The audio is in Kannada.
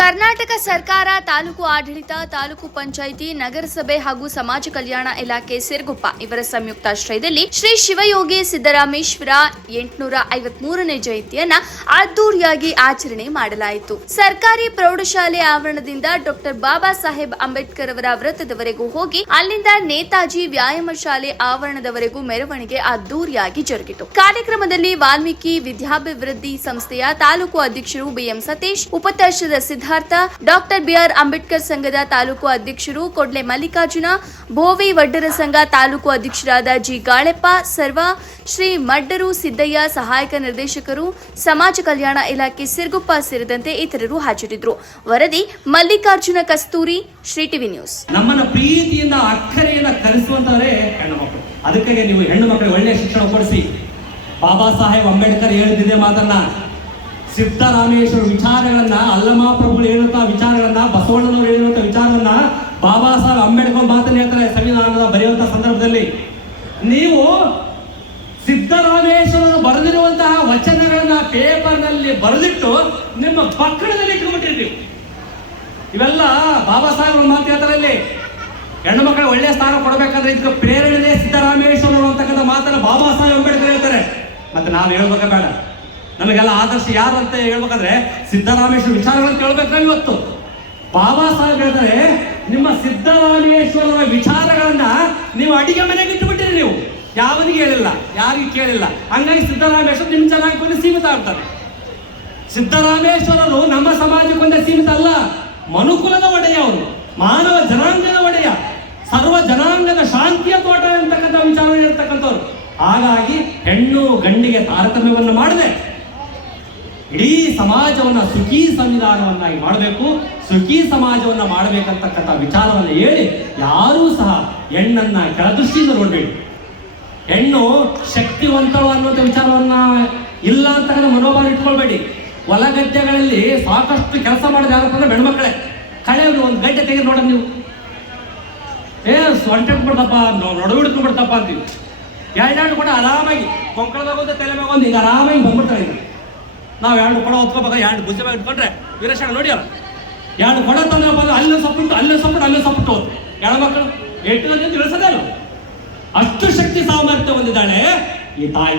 ಕರ್ನಾಟಕ ಸರ್ಕಾರ, ತಾಲೂಕು ಆಡಳಿತ, ತಾಲೂಕು ಪಂಚಾಯಿತಿ, ನಗರಸಭೆ ಹಾಗೂ ಸಮಾಜ ಕಲ್ಯಾಣ ಇಲಾಖೆ ಸಿರಗುಪ್ಪ ಇವರ ಸಂಯುಕ್ತಾಶ್ರಯದಲ್ಲಿ ಶ್ರೀ ಶಿವಯೋಗಿ ಸಿದ್ದರಾಮೇಶ್ವರ 853ನೇ ಜಯಂತಿಯನ್ನ ಅದ್ದೂರಿಯಾಗಿ ಆಚರಣೆ ಮಾಡಲಾಯಿತು. ಸರ್ಕಾರಿ ಪ್ರೌಢಶಾಲೆ ಆವರಣದಿಂದ ಡಾಕ್ಟರ್ ಬಾಬಾ ಸಾಹೇಬ್ ಅಂಬೇಡ್ಕರ್ ಅವರ ವೃತ್ತದವರೆಗೂ ಹೋಗಿ ಅಲ್ಲಿಂದ ನೇತಾಜಿ ವ್ಯಾಯಾಮ ಶಾಲೆ ಆವರಣದವರೆಗೂ ಮೆರವಣಿಗೆ ಅದ್ದೂರಿಯಾಗಿ ಜರುಗಿತು. ಕಾರ್ಯಕ್ರಮದಲ್ಲಿ ವಾಲ್ಮೀಕಿ ವಿದ್ಯಾಭಿವೃದ್ಧಿ ಸಂಸ್ಥೆಯ ತಾಲೂಕು ಅಧ್ಯಕ್ಷರು ಬಿಎಂ ಸತೀಶ್, ಉಪಾಧ್ಯಕ್ಷರ ಸಿದ್ಧಾರ್ಥ, ಡಾಕ್ಟರ್ ಬಿಆರ್ ಅಂಬೇಡ್ಕರ್ ಸಂಘದ ತಾಲೂಕು ಅಧ್ಯಕ್ಷರು ಕೊಡ್ಲೆ ಮಲ್ಲಿಕಾರ್ಜುನ, ಭೋವಿ ವಡ್ಡರ ಸಂಘ ತಾಲೂಕು ಅಧ್ಯಕ್ಷರಾದ ಜಿ ಗಾಳೆಪ್ಪ, ಸರ್ವ, ಶ್ರೀ ಮಡ್ಡರು ಸಿದ್ದಯ್ಯ, ಸಹಾಯಕ ನಿರ್ದೇಶಕರು, ಸಮಾಜ ಕಲ್ಯಾಣ ಇಲಾಖೆ ಸಿರಗುಪ್ಪ ಸೇರಿದಂತೆ ಇತರರು ಹಾಜರಿದ್ದರು. ವರದಿ ಮಲ್ಲಿಕಾರ್ಜುನ ಕಸ್ತೂರಿ, ಶ್ರೀ ಟಿವಿ ನ್ಯೂಸ್. ನಮ್ಮನ್ನ ಪ್ರೀತಿಯಿಂದ ಅಕ್ಕರೆಯಿಂದ ಕಲಿಸುವಂತವರೇ ಹೆಣ್ಣು ಮಕ್ಕಳು. ಅದಕ್ಕಾಗಿ ನೀವು ಹೆಣ್ಣು ಮಕ್ಕಳಿಗೆ ಒಳ್ಳೆಯ ಶಿಕ್ಷಣ ಕೊಡಿಸಿ. ಬಾಬಾ ಸಾಹೇಬ್ ಅಂಬೇಡ್ಕರ್ ಹೇಳಿದ್ದೆ ಮಾತನ್ನ, ಸಿದ್ದರಾಮೇಶ್ವರ ವಿಚಾರಗಳನ್ನ, ಅಲ್ಲಮ ಪ್ರಭುಗಳು ಹೇಳುವಂತಹ ವಿಚಾರಗಳನ್ನ, ಬಸವಣ್ಣನವರು ಹೇಳುವಂತಹ ವಿಚಾರವನ್ನ ಬಾಬಾ ಸಾಹೇಬ್ ಅಂಬೇಡ್ಕರ್ ಮಾತನ್ನ ಹೇಳ್ತಾರೆ ಸಂವಿಧಾನದ ಬರೆಯುವಂತಹ ಸಂದರ್ಭದಲ್ಲಿ. ನೀವು ಸಿದ್ದರಾಮೇಶ್ವರರು ಬರೆದಿರುವಂತಹ ವಚನಗಳನ್ನ ಪೇಪರ್ನಲ್ಲಿ ಬರೆದಿಟ್ಟು ನಿಮ್ಮ ಪಕ್ಕಣದಲ್ಲಿ ಇಟ್ಕೊಂಡ್ಬಿಟ್ಟಿರ್ತೀವಿ. ಇವೆಲ್ಲ ಬಾಬಾ ಸಾಹೇಬ್ ಮಾತು ಹೇಳ್ತಾರೆ. ಇಲ್ಲಿ ಹೆಣ್ಣು ಮಕ್ಕಳ ಒಳ್ಳೆಯ ಸ್ಥಾನ ಕೊಡಬೇಕಂದ್ರೆ ಇದಕ್ಕೆ ಪ್ರೇರಣೆ ಸಿದ್ದರಾಮೇಶ್ವರರು ಅಂತಕ್ಕಂಥ ಮಾತನ್ನ ಬಾಬಾ ಸಾಹೇಬ್ ಅಂಬೇಡ್ಕರ್ ಹೇಳ್ತಾರೆ. ಮತ್ತೆ ನಾವು ಹೇಳ್ಬೇಕ ಬೇಡ, ನಮಗೆಲ್ಲ ಆದರ್ಶ ಯಾರು ಅಂತ ಹೇಳ್ಬೇಕಂದ್ರೆ ಸಿದ್ದರಾಮೇಶ್ವರ ವಿಚಾರಗಳನ್ನು ಕೇಳ್ಬೇಕು. ನಾವು ಇವತ್ತು ಬಾಬಾ ಸಾಹೇಬ್ ಹೇಳ್ತಾರೆ, ನಿಮ್ಮ ಸಿದ್ದರಾಮೇಶ್ವರರ ವಿಚಾರಗಳನ್ನ ನೀವು ಅಡಿಗೆ ಮನೆಗೆ ಇಟ್ಟುಬಿಟ್ಟಿರಿ. ನೀವು ಯಾವನಿಗೆ ಹೇಳಿಲ್ಲ, ಯಾರಿಗೆ ಕೇಳಿಲ್ಲ. ಹಂಗಾಗಿ ಸಿದ್ದರಾಮೇಶ್ವರ ನಿಮ್ ಚೆನ್ನಾಗಿ ಸೀಮಿತ ಆಗ್ತಾರೆ. ಸಿದ್ದರಾಮೇಶ್ವರರು ನಮ್ಮ ಸಮಾಜಕ್ಕೊಂದೇ ಸೀಮಿತ ಅಲ್ಲ, ಮನುಕುಲದ ಒಡೆಯ, ಅವರು ಮಾನವ ಜನಾಂಗದ ಒಡೆಯ, ಸರ್ವ ಜನಾಂಗದ ಶಾಂತಿಯ ತೋಟ ಅಂತಕ್ಕಂಥ ವಿಚಾರ ಹೇಳ್ತಕ್ಕಂಥವ್ರು. ಹಾಗಾಗಿ ಹೆಣ್ಣು ಗಂಡಿಗೆ ತಾರತಮ್ಯವನ್ನು ಮಾಡದೆ ಇಡೀ ಸಮಾಜವನ್ನ ಸುಖಿ ಸಂವಿಧಾನವನ್ನಾಗಿ ಮಾಡಬೇಕು, ಸುಖಿ ಸಮಾಜವನ್ನ ಮಾಡಬೇಕಂತಕ್ಕಂಥ ವಿಚಾರವನ್ನು ಹೇಳಿ ಯಾರೂ ಸಹ ಹೆಣ್ಣನ್ನ ಕೆಳದೃಷ್ಟಿಯಿಂದ ನೋಡ್ಬೇಡಿ. ಹೆಣ್ಣು ಶಕ್ತಿವಂತಳು ಅನ್ನುವಂಥ ವಿಚಾರವನ್ನ ಇಲ್ಲ ಅಂತಕ್ಕಂಥ ಮನೋಭಾವ ಇಟ್ಕೊಳ್ಬೇಡಿ. ಹೊಲಗದ್ದೆಗಳಲ್ಲಿ ಸಾಕಷ್ಟು ಕೆಲಸ ಮಾಡೋದು ಯಾರಪ್ಪ ಅಂದ್ರೆ ಹೆಣ್ಮಕ್ಳೇ. ಕಳೆಯವರು ಒಂದು ಗಡ್ಡೆ ತೆಗೆದು ನೋಡೋದು ನೀವು, ಸೊಂಟ ಬಿಡ್ತಪ್ಪ, ನಡುವಿಡ್ಕೊಂಡ್ಬಿಡ್ತಪ್ಪ ಅಂತೀವಿ. ಎರಡು ಕೂಡ ಆರಾಮಾಗಿ ಕೊಂಕಳದಾಗೋದು ತಲೆ ಮ್ಯಾಗೊಂದು ಈಗ ಆರಾಮಾಗಿ ಬಂದ್ಬಿಡ್ತಾರೆ. ನಾವು ಎರಡು ಕೊಡ ಹೊತ್ಕೋಬೇಕು, ಎರಡು ಭುಜ ಮ್ಯಾಗ ಇಟ್ಕೊಂಡ್ರೆ ವೀರಶಂಕರ ನೋಡಿ ಅಲ್ಲ, ಎರಡು ಕೊಡ ತಂದ್ರಪ್ಪ ಅಂದ್ರೆ ಅಲ್ಲೇ ಸೊಪ್ಪಿಟ್ಟು ಅಲ್ಲೇ ಸೊಪ್ಪಿಟ್ಟು ಹೋದ್ರು ಹೆಣ್ಮಕ್ಳು. 8 ತಿಳಿಸೋದೇ ಅಲ್ಲ, ಅಷ್ಟು ಶಕ್ತಿ ಸಾಮರ್ಥ್ಯ ಹೊಂದಿದ್ದಾಳೆ ಈ ತಾಯಿ.